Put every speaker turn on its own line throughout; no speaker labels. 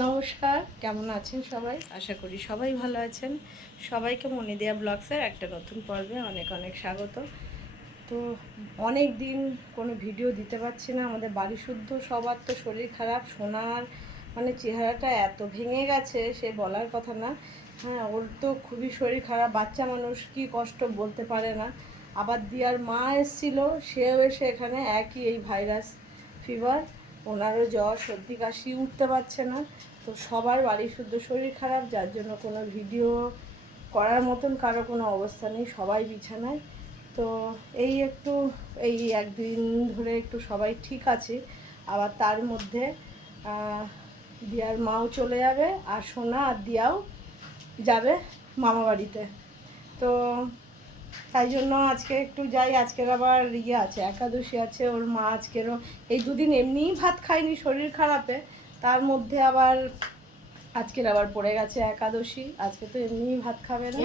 নমস্কার, কেমন আছেন সবাই? আশা করি সবাই ভালো আছেন। সবাইকে মনে দেয়া ব্লগসের একটা নতুন পর্বে অনেক অনেক স্বাগত। তো অনেক দিন কোনো ভিডিও দিতে পারছি না, আমাদের বাড়ি শুদ্ধ, সবার তো শরীর খারাপ, সোনার মানে চেহারাটা এত ভেঙে গেছে, সে বলার কথা না। হ্যাঁ ওর তো খুবই শরীর খারাপ, বাচ্চা মানুষ কি কষ্ট বলতে পারে না। আবার দিয়ার মা এসেছিল, সেও এসে এখানে একই এই ভাইরাস ফিভার ওনারও জ্বর, সর্দি, কাশি উঠতে পারছে না। তো সবার বাড়ি শুদ্ধ শরীর খারাপ, যার জন্য কোনো ভিডিও করার মতন কারও কোনো অবস্থা নেই, সবাই বিছানায়। তো এই একটু, এই একদিন ধরে একটু সবাই ঠিক আছে। আবার তার মধ্যে দিয়ার মাও চলে যাবে আর সোনা আর দিয়াও যাবে মামা বাড়িতে তো তাই জন্য আজকে একটু যাই, আজকের আবার ইয়ে আছে, একাদশী আছে, ওর মা আজকেরও, এই দুদিন এমনিই ভাত খায়নি, শরীর খারাপে, তার মধ্যে আবার আজকের আবার পড়ে গেছে একাদশী, আজকে তো এমনিই ভাত খাবে না।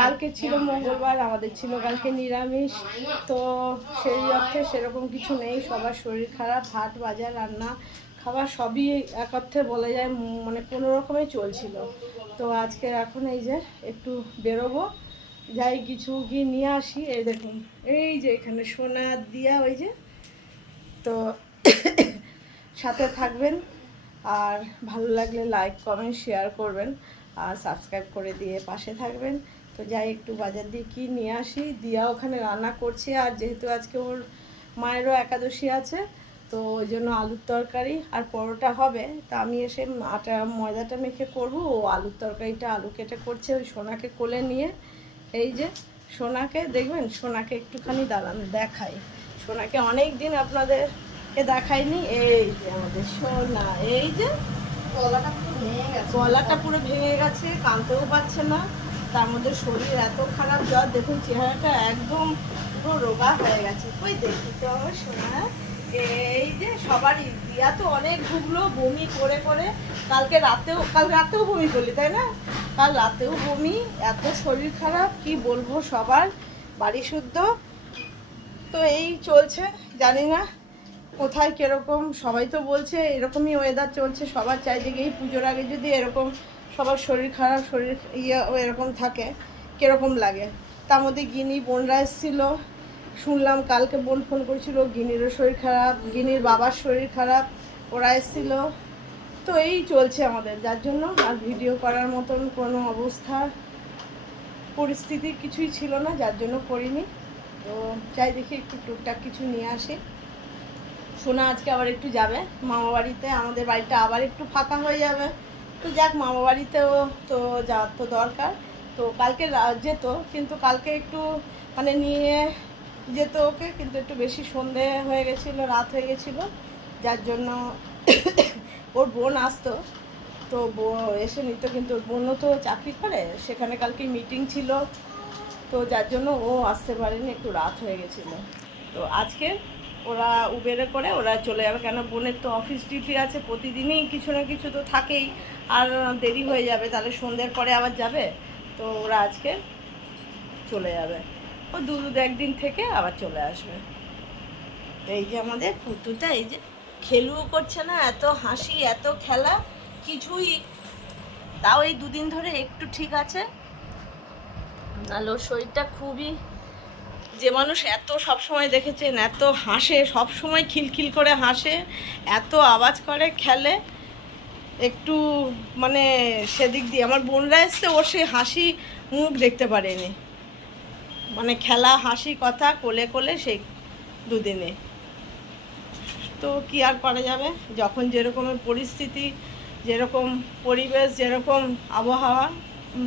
কালকে ছিল মঙ্গলবার, আমাদের ছিল কালকে নিরামিষ, তো সেই অর্থে সেরকম কিছু নেই, সবার শরীর খারাপ হাট বাজার রান্না, খাবার সবই এক অর্থে বলা যায় মানে কোনো রকমই চলছিল। তো আজকে এখন এই যে একটু বেরোবো যাই কিছু গিয়ে নিয়ে আসি। এই দেখুন, এই যে এখানে সোনা দিয়া ওই যে, তো সাথে থাকবেন আর ভালো লাগলে লাইক কমেন্ট শেয়ার করবেন আর সাবস্ক্রাইব করে দিয়ে পাশে থাকবেন। তো যাই একটু বাজার দিয়ে কি নিয়ে আসি, দিয়া ওখানে রান্না করছে। আর যেহেতু আজকে ওর মায়েরও একাদশী আছে, তো ওই জন্য আলুর তরকারি আর পরোটা হবে। তা আমি এসে আটা ময়দাটা মেখে করব, ও আলুর তরকারিটা আলু কেটে করছে ওই সোনাকে কোলে নিয়ে। এই যে সোনাকে দেখবেন সোনাকে একটুখানি দাঁড়ান দেখাই। সোনাকে অনেক দিন আপনাদেরকে দেখাইনি এই যে আমাদের সোনা এই যে
গলাটা পুরো ভেঙে গেছে।
গলাটা পুরো ভেঙে গেছে কানতেও পাচ্ছে না। তার মধ্যে শরীর এত খারাপ জ্বর দেখুন চেহারাটা একদম পুরো রোগা হয়ে গেছে। ওই দেখি তো আমার সোনা এই যে সবারই দিয়া তো অনেক ভুগলো বমি করে করে কালকে রাতেও কাল রাতেও বমি করলি তাই না? কাল রাতেও বমি, এত শরীর খারাপ, কি বলব সবার? বাড়ি শুদ্ধ। তো এই চলছে, জানি না কোথায় কীরকম, সবাই তো বলছে এরকমই ওয়েদার চলছে, সবার চারিদিকে এই পুজোর আগে যদি এরকম সবার শরীর খারাপ, শরীর ইয়ে এরকম থাকে, কীরকম লাগে? তার মধ্যে গিনি বোনরা এসেছিল, শুনলাম কালকে বোন ফোন করেছিল গিনিরও শরীর খারাপ গিনির বাবার শরীর খারাপ, ওরা এসেছিল। তো এই চলছে আমাদের, যার জন্য আর ভিডিও করার মতন কোনো অবস্থা, পরিস্থিতি কিছুই ছিল না, যার জন্য করিনি। তো চাই দেখি একটু টুকটাক কিছু নিয়ে আসি। সোনা আজকে আবার একটু যাবে, মামা বাড়িতে, আমাদের বাড়িটা আবার একটু ফাঁকা হয়ে যাবে। তো যাক, মামা বাড়িতেও তো যাওয়ার তো দরকার। তো কালকে যেত, কিন্তু কালকে একটু মানে নিয়ে যেত ওকে, কিন্তু একটু বেশি সন্ধে হয়ে গেছিল, রাত হয়ে গেছিল। যার জন্য ওর বোন আসতো, তো এসে নিত কিন্তু ওর বোনও তো চাকরি করে, সেখানে কালকে মিটিং ছিল, তো যার জন্য ও আসতে পারেনি, একটু রাত হয়ে গেছিল। তো আজকে ওরা উবেরে করে, ওরা চলে যাবে, কেন বোনের তো অফিস ডিউটি আছে, প্রতিদিনই কিছু না কিছু তো থাকেই, আর দেরি হয়ে যাবে, তাহলে সন্ধ্যের পরে আবার যাবে, তো ওরা আজকে চলে যাবে। ও দু, একদিন থেকে আবার চলে আসবে। এই যে আমাদের পুতুটা, এই যে খেলুও করছে না, এত হাসি, এত খেলা, কিছুই তাও এই দুদিন ধরে একটু ঠিক আছে। নাহলে ওর শরীরটা খুবই, যে মানুষ এত সব সময় দেখেছেন, এত হাসে, সব সময় খিলখিল করে হাসে, এত আওয়াজ করে, খেলে। একটু মানে সেদিক দিয়ে, আমার বোনরা এসছে ওর সেই হাসি মুখ দেখতে পারেনি। মানে খেলা, হাসি, কথা, কোলে কোলে সেই দুদিনে। তো কি আর করা যাবে? যখন যেরকমের পরিস্থিতি, যেরকম পরিবেশ, যেরকম আবহাওয়া,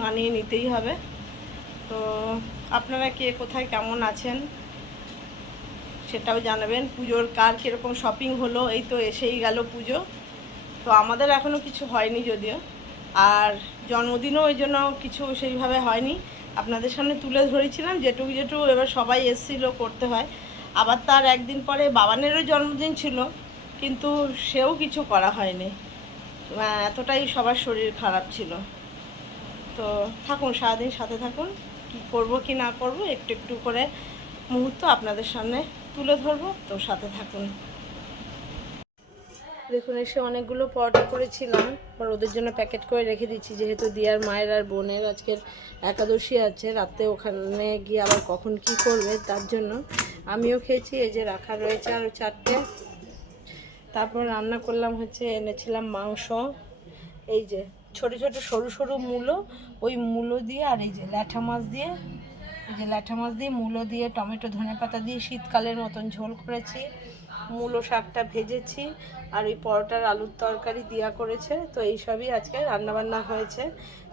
মানিয়ে নিতেই হবে। তো আপনারা কে কোথায় কেমন আছেন সেটাও জানাবেন। পুজোর কার কীরকম শপিং হলো, এই তো এসেই গেল পুজো। তো আমাদের এখনও কিছু হয়নি যদিও। আর জন্মদিনও ওই জন্য কিছু সেইভাবে হয়নি। আপনাদের সামনে তুলে ধরেছিলাম, যেটুকু যেটুকু এবার সবাই এসছিল করতে হয়। আবার তার একদিন পরে বাবানেরও জন্মদিন ছিল, কিন্তু সেও কিছু করা হয়নি। এতটাই সবার শরীর খারাপ ছিল। তো থাকুন, সারাদিন সাথে থাকুন, কি করব, কি না করব, একটু একটু করে মুহূর্ত আপনাদের সামনে তুলে ধরবো। তো সাথে থাকুন। দেখুন, এসে অনেকগুলো পরোটা করেছিলাম। আর ওদের জন্য প্যাকেট করে রেখে দিচ্ছি, যেহেতু দিয়ার মায়ের আর বোনের আজকের একাদশী আছে। রাতে ওখানে গিয়ে আবার কখন কি করবে তার জন্য আমিও খেয়েছি। এই যে রাখা রয়েছে আরও চারটে। তারপর রান্না করলাম হচ্ছে, এনেছিলাম মাংস। এই যে ছোট ছোট সরু সরু মূলো, ওই মূলো দিয়ে আর এই যে ল্যাঠা মাছ দিয়ে, এই যে ল্যাঠা মাছ দিয়ে, মূলো দিয়ে, টমেটো ধনে পাতা দিয়ে শীতকালের মতন ঝোল করেছি। মূলো শাকটা ভেজেছি আর ওই পরোটার আলুর তরকারি দিয়া করেছে। তো এইসবই আজকে রান্নাবান্না হয়েছে।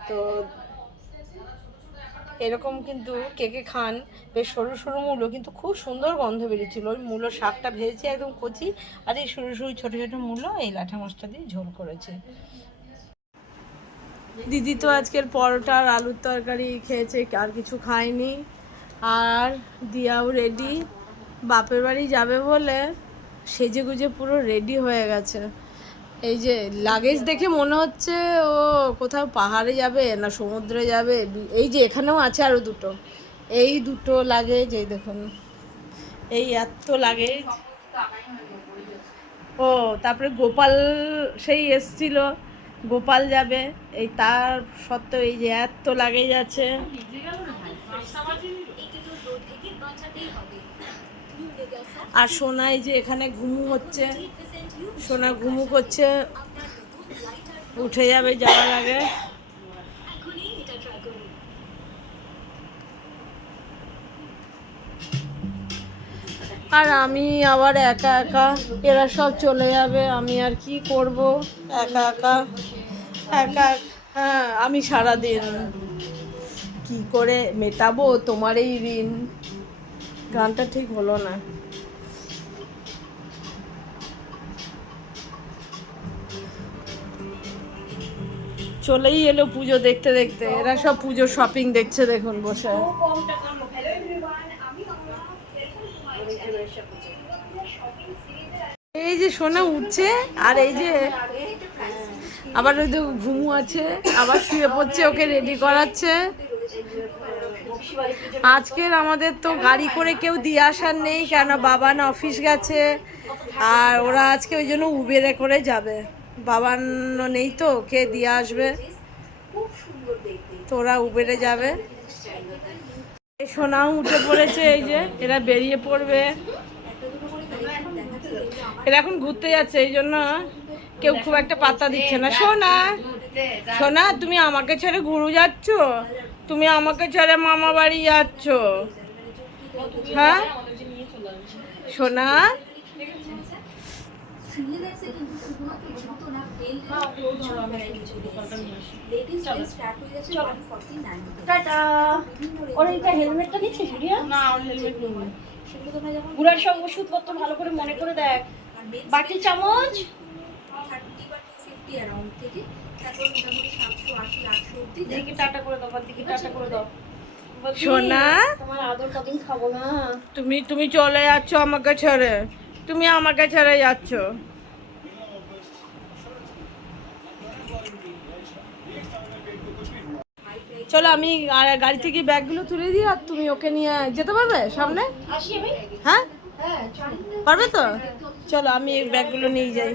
তো এরকম কিন্তু কে কে খান, বেশ সরু সরু মূলো, কিন্তু খুব সুন্দর গন্ধ বেরিয়েছিল। ওই মূলো শাকটা ভেজেছি একদম কচি, আর এই সরু সরু ছোটো ছোটো মূলো এই লাঠা মাছটা দিয়ে ঝোল করেছে। দিদি তো আজকের পরোটা আর আলুর তরকারি খেয়েছে, আর কিছু খায়নি। আর দিয়াও রেডি বাপের বাড়ি যাবে বলে সেজে গুজে পুরো রেডি হয়ে গেছে। এই যে লাগেজ দেখে মনে হচ্ছে ও কোথাও পাহাড়ে যাবে না সমুদ্রে যাবে। এই যে এখানেও আছে আরও দুটো। এই দুটো লাগেজ এই দেখুন। এই এত লাগেজ ও, তারপরে গোপাল সেই এসছিল। গোপাল যাবে। এই তার সত্ত্বেও এই যে এত লাগেজ আছে। আর সোনা এই যে এখানে ঘুমু হচ্ছে, সোনা ঘুমু করছে, উঠে যাবে যাওয়ার আগে। আর আমি আবার একা একা, এরা সব চলে যাবে, আমি আর কি করব? একা একা একা হ্যাঁ আমি সারাদিন কি করে মেটাবো তোমার এই ঋণ? গানটা ঠিক হলো না। চলেই এলো পুজো দেখতে দেখতে। এরা সব পুজো শপিং দেখছে দেখুন বসে। এই যে সোনা উঠছে আর এই যে আবার ওই তো ঘুমু আছে আবার শুয়ে পড়ছে ওকে রেডি করাচ্ছে। আজকের আমাদের তো গাড়ি করে কেউ দিয়ে আসার নেই কেন বাবা না অফিস গেছে আর ওরা আজকে ওই জন্য উবেরে করে যাবে। বাবান নেই তো, কে দিয়ে আসবে? তো ওরা উবেরে যাবে। সোনাও উঠে পড়েছে, এই যে, এরা বেরিয়ে পড়বে। এরা এখন ঘুরতে যাচ্ছে, এই জন্য কেউ খুব একটা পাত্তা দিচ্ছে না। সোনা সোনা, তুমি আমাকে ছেড়ে ঘুরু যাচ্ছ? তুমি আমাকে ছেড়ে মামা বাড়ি যাচ্ছ? হ্যাঁ? সোনা?
ওর এইটা হেলমেটটা দিচ্ছিস রিয়া
না হেলমেট নেই।
গুড়ার সব ওষুধপত্র ভালো করে মনে করে দেখ। বাটি চামচ? দেখি টাটা করে দাও দিকে টাটা করে দাও।
সোনা?
তোমার আদর কদিন খাব না।
তুমি তুমি চলে যাচ্ছ আমাকে ছেড়ে। তুমি আমাকে ছেড়ে যাচ্ছ। চলো আমি আর- গাড়ি থেকে ব্যাগগুলো তুলে দিই আর তুমি ওকে নিয়ে যেতে পারবে সামনে? হ্যাঁ? পারবে তো? চলো আমি এই ব্যাগগুলো নিয়ে যাই।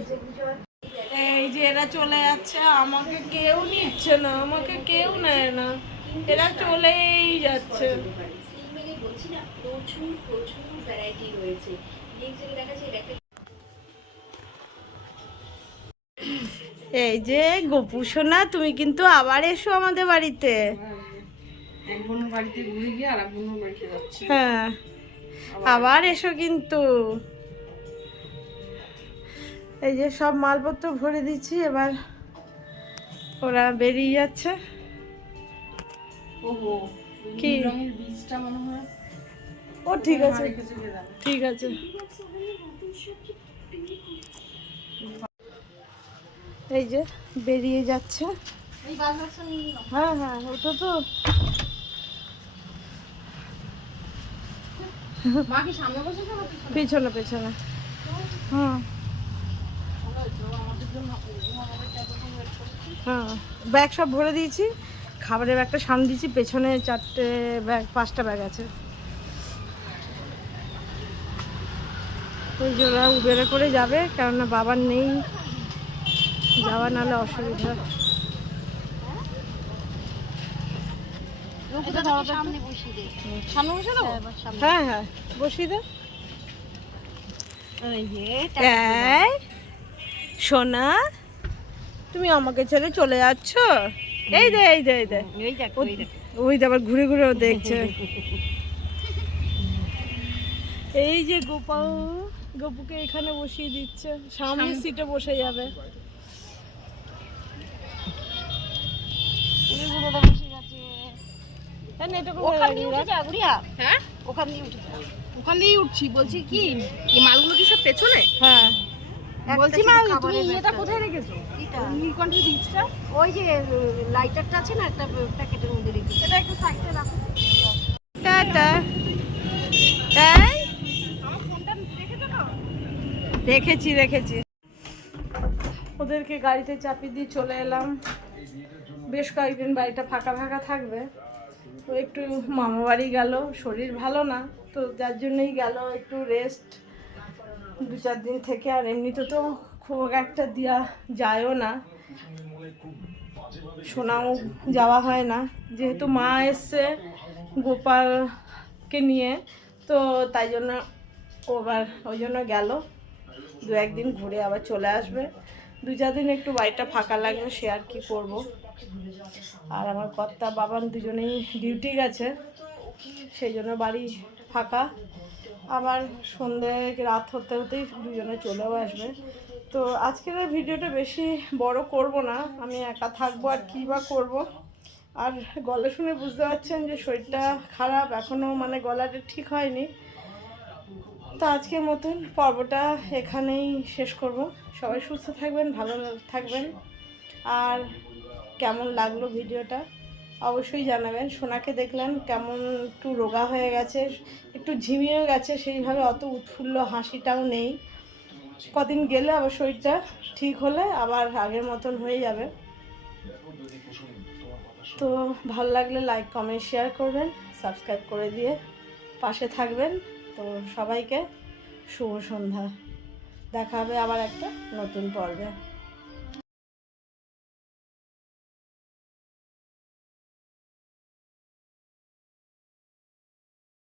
এই যে এরা চলে যাচ্ছে আমাকে কেউ নিচ্ছে না আমাকে কেউ নেয় না। এরা চলেই যাচ্ছে।
রয়েছে দেখা যায় এটা
এই যে গোপু সোনা তুমি কিন্তু আবার এসো আমাদের বাড়িতে।
যাচ্ছি।
হ্যাঁ আবার এসো কিন্তু। এই যে সব মালপত্র ভরে দিচ্ছি এবার ওরা বেরিয়ে যাচ্ছে।
ওহো
কি?
মনে হয়।
ও ঠিক আছে। ঠিক আছে। এই যে বেরিয়ে যাচ্ছে। হ্যাঁ হ্যাঁ ওটা তো। পেছনে পেছনে। হুম হ্যাঁ ব্যাগ সব ভরে দিয়েছি। খাবারের ব্যাগটা সামনে দিয়েছি পেছনে চারটে ব্যাগ পাঁচটা ব্যাগ আছে। ওই যে ওরা উবেরে করে যাবে কেননা বাবার নেই। যাওয়া নাহলে অসুবিধা।
সামনে সামনে দেবো?
হ্যাঁ হ্যাঁ বসিয়ে দে।
ওই যে
এই, সোনা তুমি আমাকে ছেড়ে চলে যাচ্ছ? এই দে এই দে এই দে।
ওই
তো আবার ঘুরে ঘুরেও দেখছে। এই যে গোপাল গপুকে এখানে বসিয়ে দিচ্ছে। সামনের সিটে বসে যাবে।
পুরোটা বসে গেছে
হ্যাঁ,
ওখান দিয়ে উঠে যা গুড়িয়া
হ্যাঁ?
ওখান দিয়ে উঠে যা।
ওখান দিয়েই উঠছি। বলছি কি এই মালগুলো কি সব পেছনে?
হ্যাঁ।
বলছি মা তুমি ইয়েটা কোথায় রেখেছো?
নীলকণ্ঠের বীজটা
ওই যে লাইটারটা আছে না একটা প্যাকেটের মধ্যে রেখেছো।
এটা একটু সাইডে রাখো।
টাটা তাই দেখেছি দেখেছি। ওদেরকে গাড়িতে চাপিয়ে দিয়ে চলে এলাম। বেশ কয়েকদিন বাড়িটা ফাঁকা ফাঁকা থাকবে। তো একটু মামা বাড়ি গেল, শরীর ভালো না, তো যার জন্যই গেল একটু রেস্ট দু চার দিন থেকে আর এমনিতে তো খুব একটা দেওয়া যায়ও না। শোনাও যাওয়া হয় না। যেহেতু মা এসছে গোপালকে নিয়ে, তো তাই জন্য ওবার ওই জন্য গেল। দু একদিন ঘুরে আবার চলে আসবে। দু চার দিন একটু বাড়িটা ফাঁকা লাগবে সে আর কি করব। আর আমার কর্তা বাবান দুজনেই ডিউটি গেছে, সেই জন্য বাড়ি ফাঁকা। আবার সন্ধে রাত হতে হতেই দুজনে চলেও আসবে। তো আজকের ভিডিওটা বেশি বড় করব না, আমি একা থাকব আর কী বা করব। আর গলা শুনে বুঝতে পারছেন যে শরীরটা খারাপ, এখনও মানে গলাটা ঠিক হয়নি। তো আজকের মতন পর্বটা এখানেই শেষ করব। সবাই সুস্থ থাকবেন, ভালো থাকবেন। আর কেমন লাগল ভিডিওটা? অবশ্যই জানাবেন। সোনাকে দেখলেন কেমন একটু রোগা হয়ে গেছে, একটু ঝিমিয়েও গেছে, সেইভাবে অত উৎফুল্ল হাসিটাও নেই। কদিন গেলে আবার শরীরটা ঠিক হলে আবার আগের মতন হয়ে যাবে। তো ভালো লাগলে লাইক কমেন্ট শেয়ার করবেন সাবস্ক্রাইব করে দিয়ে পাশে থাকবেন। তো সবাইকে শুভ সন্ধ্যা। দেখা হবে আবার একটা নতুন পর্বে।